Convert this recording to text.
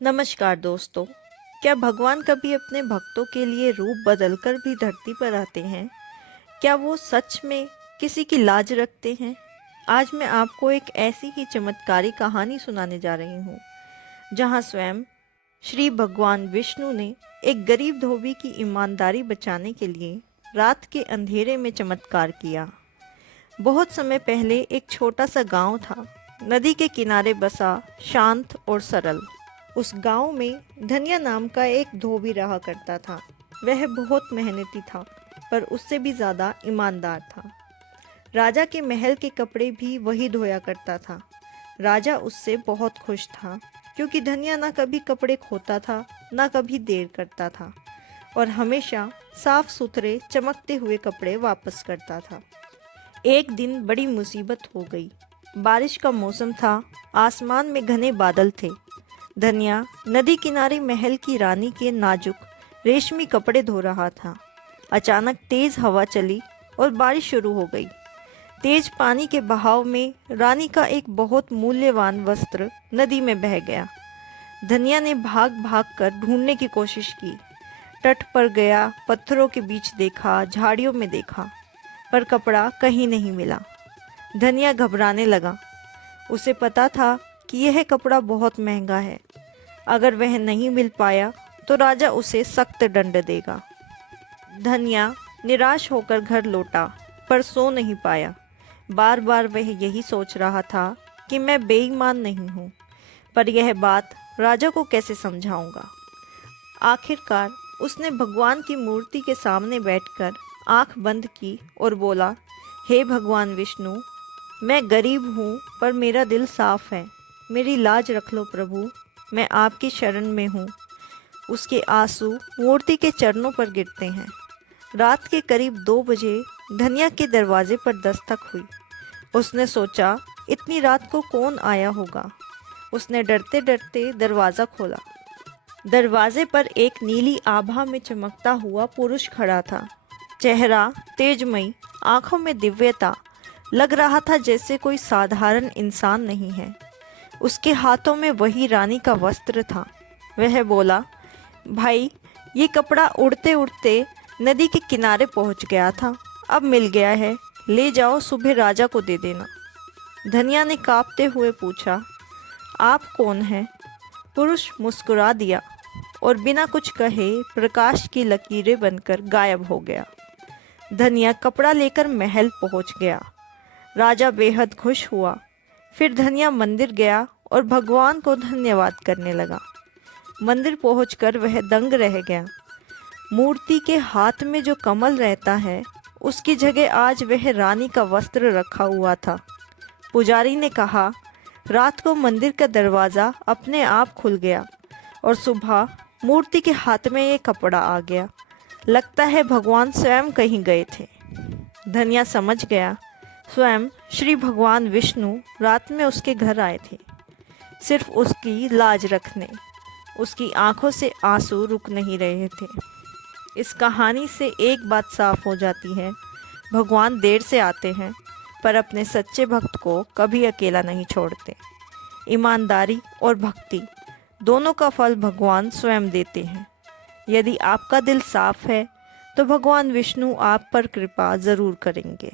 नमस्कार दोस्तों। क्या भगवान कभी अपने भक्तों के लिए रूप बदलकर भी धरती पर आते हैं? क्या वो सच में किसी की लाज रखते हैं? आज मैं आपको एक ऐसी ही चमत्कारी कहानी सुनाने जा रही हूँ, जहाँ स्वयं श्री भगवान विष्णु ने एक गरीब धोबी की ईमानदारी बचाने के लिए रात के अंधेरे में चमत्कार किया। बहुत समय पहले एक छोटा सा गांव था, नदी के किनारे बसा, शांत और सरल। उस गांव में धनिया नाम का एक धोबी रहा करता था। वह बहुत मेहनती था, पर उससे भी ज़्यादा ईमानदार था। राजा के महल के कपड़े भी वही धोया करता था। राजा उससे बहुत खुश था, क्योंकि धनिया ना कभी कपड़े खोता था, ना कभी देर करता था, और हमेशा साफ सुथरे चमकते हुए कपड़े वापस करता था। एक दिन बड़ी मुसीबत हो गई। बारिश का मौसम था, आसमान में घने बादल थे। धनिया नदी किनारे महल की रानी के नाजुक रेशमी कपड़े धो रहा था। अचानक तेज हवा चली और बारिश शुरू हो गई। तेज पानी के बहाव में रानी का एक बहुत मूल्यवान वस्त्र नदी में बह गया। धनिया ने भाग भाग कर ढूंढने की कोशिश की। तट पर गया, पत्थरों के बीच देखा, झाड़ियों में देखा, पर कपड़ा कहीं नहीं मिला। धनिया घबराने लगा। उसे पता था कि यह कपड़ा बहुत महंगा है। अगर वह नहीं मिल पाया तो राजा उसे सख्त दंड देगा। धनिया निराश होकर घर लौटा, पर सो नहीं पाया। बार बार वह यही सोच रहा था कि मैं बेईमान नहीं हूँ, पर यह बात राजा को कैसे समझाऊंगा। आखिरकार उसने भगवान की मूर्ति के सामने बैठकर आंख बंद की और बोला, हे भगवान विष्णु, मैं गरीब हूँ, पर मेरा दिल साफ है। मेरी लाज रख लो प्रभु, मैं आपकी शरण में हूँ। उसके आंसू मूर्ति के चरणों पर गिरते हैं। रात के करीब 2 बजे धनिया के दरवाजे पर दस्तक हुई। उसने सोचा, इतनी रात को कौन आया होगा। उसने डरते डरते दरवाज़ा खोला। दरवाजे पर एक नीली आभा में चमकता हुआ पुरुष खड़ा था। चेहरा तेजमयी, आंखों में दिव्यता। लग रहा था जैसे कोई साधारण इंसान नहीं है। उसके हाथों में वही रानी का वस्त्र था। वह बोला, भाई, ये कपड़ा उड़ते उड़ते नदी के किनारे पहुंच गया था, अब मिल गया है, ले जाओ, सुबह राजा को दे देना। धनिया ने कांपते हुए पूछा, आप कौन हैं? पुरुष मुस्कुरा दिया और बिना कुछ कहे प्रकाश की लकीरें बनकर गायब हो गया। धनिया कपड़ा लेकर महल पहुंच गया। राजा बेहद खुश हुआ। फिर धनिया मंदिर गया और भगवान को धन्यवाद करने लगा। मंदिर पहुंचकर वह दंग रह गया। मूर्ति के हाथ में जो कमल रहता है, उसकी जगह आज वह रानी का वस्त्र रखा हुआ था। पुजारी ने कहा, रात को मंदिर का दरवाज़ा अपने आप खुल गया और सुबह मूर्ति के हाथ में ये कपड़ा आ गया। लगता है भगवान स्वयं कहीं गए थे। धनिया समझ गया, स्वयं श्री भगवान विष्णु रात में उसके घर आए थे, सिर्फ उसकी लाज रखने। उसकी आंखों से आंसू रुक नहीं रहे थे। इस कहानी से एक बात साफ हो जाती है, भगवान देर से आते हैं, पर अपने सच्चे भक्त को कभी अकेला नहीं छोड़ते। ईमानदारी और भक्ति दोनों का फल भगवान स्वयं देते हैं। यदि आपका दिल साफ है तो भगवान विष्णु आप पर कृपा ज़रूर करेंगे।